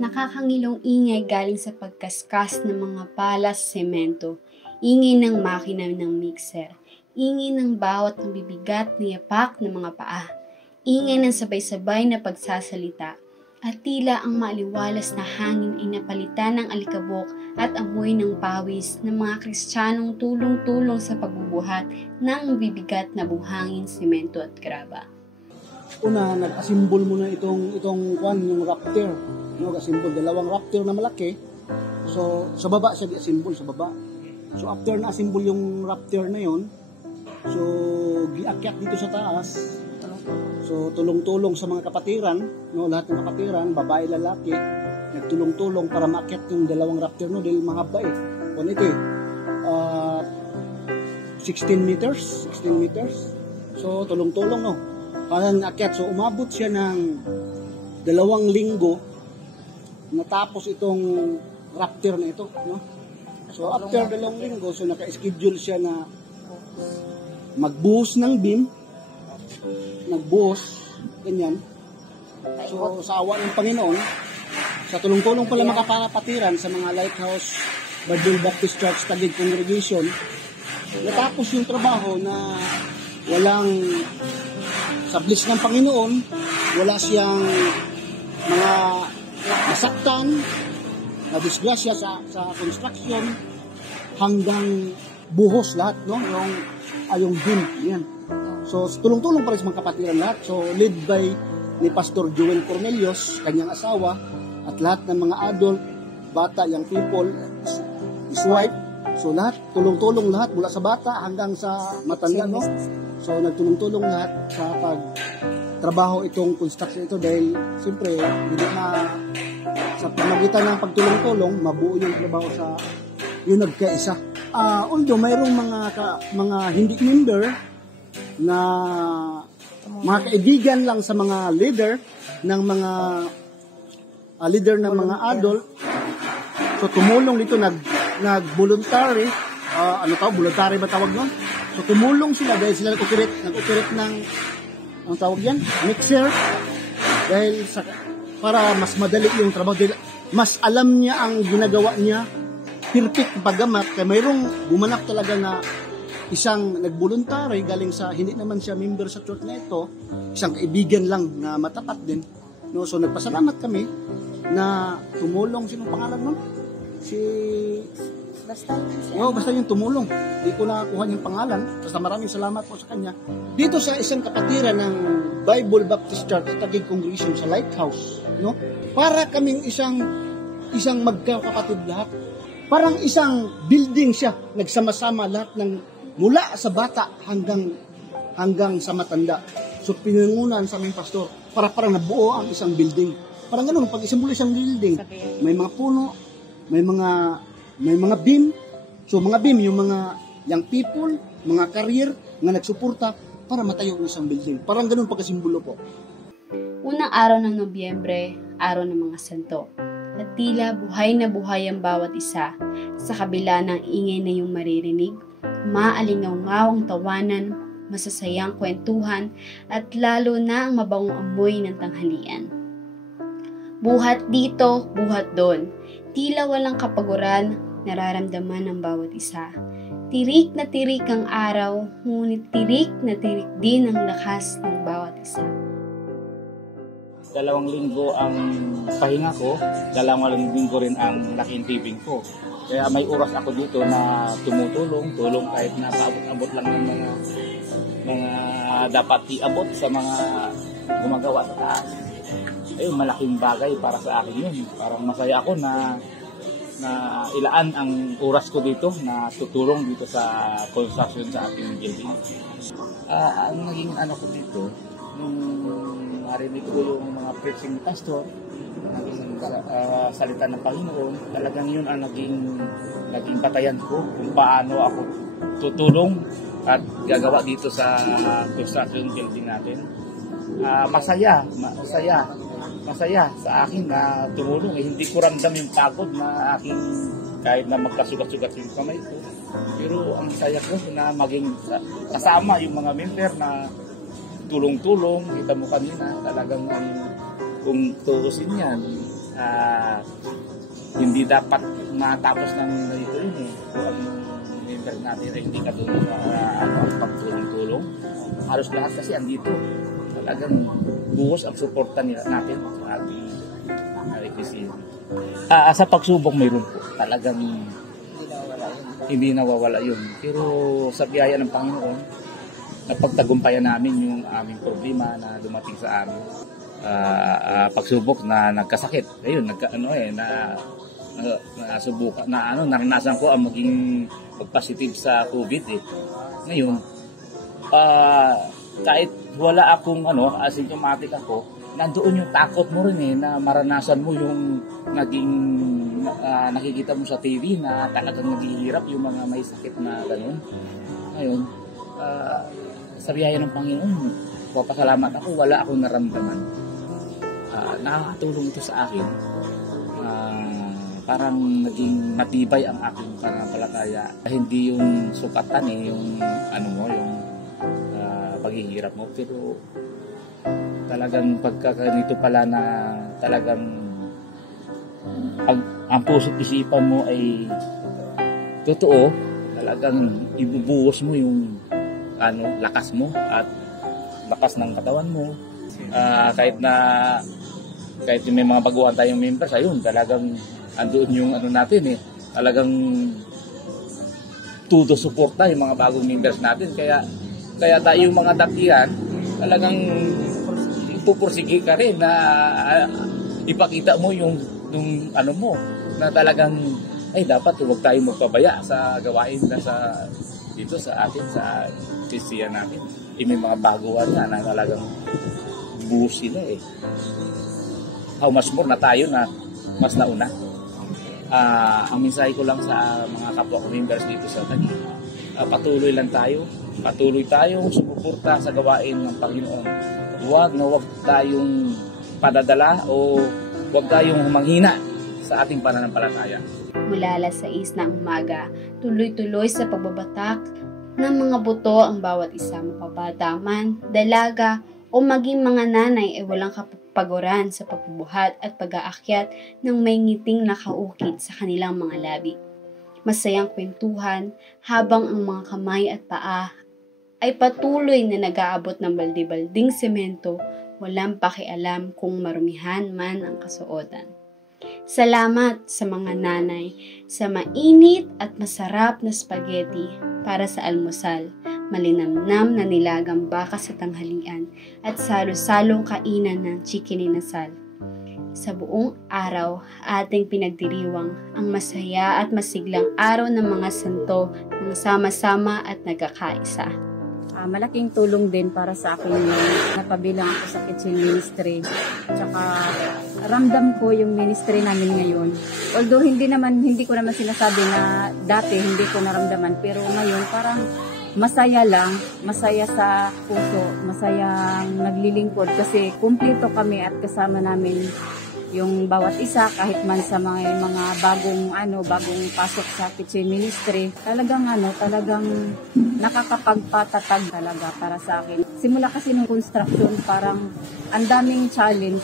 Nakakangilong ingay galing sa pagkaskas ng mga palas semento, ingay ng makina ng mixer, ingay ng bawat mabibigat na yapak ng mga paa, ingay ng sabay-sabay na pagsasalita, at tila ang maaliwalas na hangin ay napalitan ng alikabok at amoy ng pawis ng mga Kristiyanong tulong-tulong sa pagbubuhat ng mabibigat na buhangin, semento at graba. Una, nag-asimbol mo na itong yung raptor. No, asimbol, dalawang raptor na malaki. So, sa baba siya di-asimbol, sa baba. So, after na asimbol yung raptor na yon, so, giakyat dito sa taas. So, tulong-tulong sa mga kapatiran, no, lahat ng kapatiran, babae, lalaki, nagtulong-tulong para maakyat yung dalawang raptor, no, dahil mahaba eh. Kung ito eh, 16 meters. So, tulong-tulong, no. Parang naakyat. So, umabot siya ng 2 linggo natapos itong raptor na ito, no? So, after 2 linggo, so naka-schedule siya na magbuhos ng beam, nagbuhos, ganyan. So, sa awa ng Panginoon, sa tulong-tulong pala makapatiran sa mga Lighthouse Bible Baptist Church Taguig Congregation, natapos yung trabaho na walang sa bliss ng Panginoon, wala siyang mga nasaktan, na-disgrasya sa construction, hanggang buhos lahat, no? Yung beam, yan. So, tulong-tulong pa rin sa mga kapatiran lahat. So, led by ni Pastor Joel Cornelius, kanyang asawa, at lahat ng mga adult, bata, young people, his wife. So, lahat, tulong-tulong lahat, mula sa bata hanggang sa matanda, no? So, nagtulong-tulong lahat sa pagtrabaho itong construction ito dahil, siyempre, hindi na sa pamagitan ng pagtulong-tulong, mabuo yung trabaho sa yung nagkaisa. Although, mayroong mga hindi member na mga kaibigan lang sa mga leader ng mga adult. So, tumulong dito, nag-voluntary, voluntary ba tawag nun? So, tumulong sila dahil sila nag-operate ng, ang tawag yan, mixer. Dahil para mas madali yung trabaho. Dahil mas alam niya ang ginagawa niya. Perfect paggamat. Kaya mayroong gumanap talaga na isang nag-voluntary galing sa, hindi naman siya member sa church na ito, isang kaibigan lang na matapat din. No? So, nagpasalamat kami na tumulong. Sinong pangalan nun? Basta yung tumulong. Di ko nakuha yung pangalan. Basta maraming salamat po sa kanya. Dito sa isang kapatiran ng Bible Baptist Church Taguig Congregation sa Lighthouse, no? Para kaming isang magkakapatid lahat. Parang isang building siya. Nagsama-sama lahat ng mula sa bata hanggang sa matanda. So pinangunan sa aming pastor para parang nabuo ang isang building. Parang ganoon, pag isang building, may mga puno, may mga beam. So, mga beam, yung mga young people, mga career na nagsuporta para matayo ng isang building. Parang ganun pagkasimbolo po. Unang araw ng Nobyembre, araw ng mga santo. At tila buhay na buhay ang bawat isa. Sa kabila ng ingay na yung maririnig, maalingaw-ngaw ang tawanan, masasayang kwentuhan, at lalo na ang mabangong amoy ng tanghalian. Buhat dito, buhat doon. Tila walang kapaguran, nararamdaman ng bawat isa. Tirik na tirik ang araw, ngunit tirik na tirik din ang lakas ng bawat isa. 2 linggo ang pahinga ko, 2 linggo rin ang nakintibing ko. Kaya may oras ako dito na tulong kahit na paabot-abot lang ng mga dapat iabot sa mga gumagawa sa taas. Ayun, malaking bagay para sa akin yun. Parang masaya ako na ilaan ang oras ko dito na tutulong dito sa construction sa ating building. Ang naging ko dito, nung marinig ko yung mga preaching ni pastor, naging salita ng Panginoon, talagang yun ang naging batayan ko kung paano ako tutulong at gagawa dito sa construction building natin. Masaya sa akin na tumulong. Hindi ko ramdam yung pagod na aking kahit na magkasugat-sugat yung kamay ko. Pero ang saya ko na maging kasama yung mga member na tulong-tulong. Kita mo kanina talagang kung tuusin yan, Hindi dapat matapos ng ganito yun eh. Kung ang member natin ay hindi katulong pagtulong-tulong. Halos lahat kasi andito. Talagang buhos ang suporta nila natin sa ating requisite. Sa pagsubok mayroon po. Talagang hindi nawawala yun. Pero sa biyaya ng Panginoon, napagtagumpayan namin yung aming problema na dumating sa amin. Pagsubok na nagkasakit. Ayun, nasubukan na naranasan ko ang maging positive sa COVID eh. Ngayon, kahit wala akong asymptomatic ako, nandoon yung takot mo rin eh na maranasan mo yung naging nakikita mo sa TV na talagang naghihirap yung mga may sakit na gano'n. Ngayon, sa biyaya ng Panginoon, papasalamat ako, wala akong naramdaman. Nakakatulong ito sa akin. Parang naging matibay ang aking pananampalataya. Hindi yung sukatan yung yung paghihirap mo, pero talagang pagkakanito pala na talagang ang puso't isipan mo ay totoo, talagang ibubuhos mo yung lakas mo at lakas ng katawan mo. Kahit may mga baguhan tayong members, ayun, talagang andoon yung natin talagang todo suporta yung mga bagong members natin. Kaya tayong mga datihan, talagang pupursige ka rin na ipakita mo yung mo, na talagang dapat huwag tayong magpabaya sa gawain na dito sa atin, sa Christian natin. May mga baguhan nga na talagang buhos sila eh. How much more na tayo na mas nauna. Ang mensahe ko lang sa mga kapwa ko members dito sa Taguig, patuloy lang tayo. Patuloy tayong sumuporta sa gawain ng Panginoon. Huwag tayong padadala o huwag tayong manghina sa ating pananampalataya. Mula alas 6 ng umaga, tuloy-tuloy sa pagbabatak ng mga buto ang bawat isa, mapabata man, dalaga o maging mga nanay ay walang kapaguran sa pagbubuhat at pag-aakyat ng may ngiting nakaukit sa kanilang mga labi. Masayang kwentuhan habang ang mga kamay at paa ay patuloy na nag-aabot ng balde-balding semento, walang pakialam kung marumihan man ang kasuotan. Salamat sa mga nanay sa mainit at masarap na spaghetti para sa almusal, malinamnam na nilagang baka sa tanghalian at salo-salong kainan ng chicken inasal. Sa buong araw, ating pinagdiriwang ang masaya at masiglang araw ng mga santo ng sama-sama at nagkakaisa. Malaking tulong din para sa akin yung napabilang ako sa kitchen ministry. Tsaka ramdam ko yung ministry namin ngayon. Although hindi ko naman sinasabi na dati hindi ko naramdaman, pero ngayon parang masaya lang, masaya sa puso, masayang naglilingkod kasi kumpleto kami at kasama namin yung bawat isa kahit man sa mga bagong pasok sa kitchen ministry. Talagang nakakapagpatatag talaga para sa akin. Simula kasi ng construction, parang ang daming challenge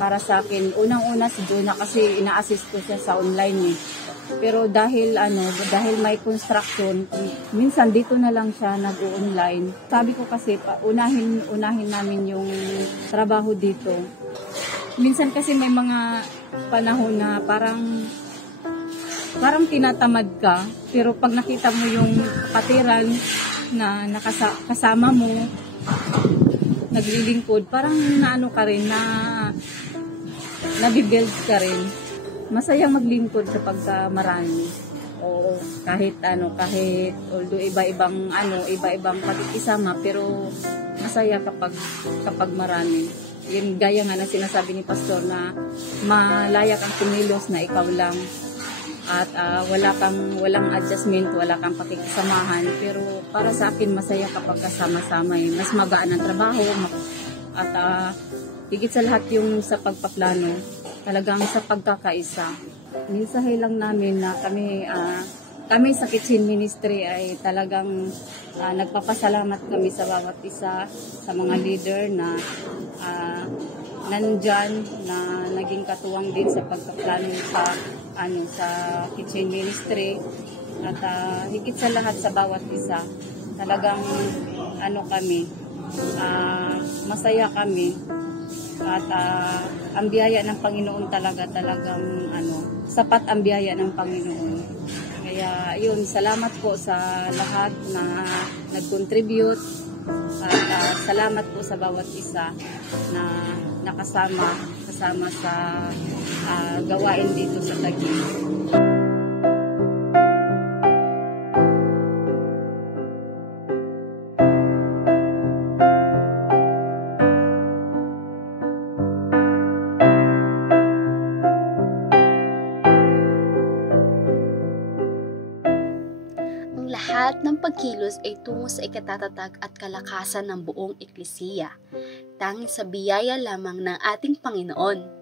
para sa akin. Unang-una si Jonah kasi ina-assist ko siya sa online Pero dahil may construction, minsan dito na lang siya nag-online. Sabi ko kasi unahin namin yung trabaho dito. Minsan kasi may mga panahon na parang tinatamad ka, pero pag nakita mo yung kapatiran na kasama mo, naglilingkod, parang ka rin, nabibuild ka rin. Masayang maglingkod kapag marami. O kahit although iba-ibang pakikisama, pero masaya kapag marami. Yun gaya nga na sinasabi ni Pastor na malaya kang kumilos na ikaw lang at walang adjustment, wala kang pakikisamahan, pero para sa akin masaya kapag kasama-sama mas magaan ang trabaho at higit sa lahat yung sa pagpaplano, talagang sa pagkakaisa. Mensahe lang namin na kami sa kitchen ministry ay talagang nagpapasalamat kami sa bawat isa, sa mga leader na nandyan na naging katuwang din sa pagpaplano sa kitchen ministry at higit sa lahat sa bawat isa talagang masaya kami at ang biyaya ng Panginoon talagang sapat ang biyaya ng Panginoon. Kaya yun, salamat po sa lahat na nag-contribute at salamat po sa bawat isa na nakasama sa gawain dito sa Taguig. Lahat ng pagkilos ay tungo sa ikatatatag at kalakasan ng buong eklesiya. Tanging sa biyaya lamang ng ating Panginoon.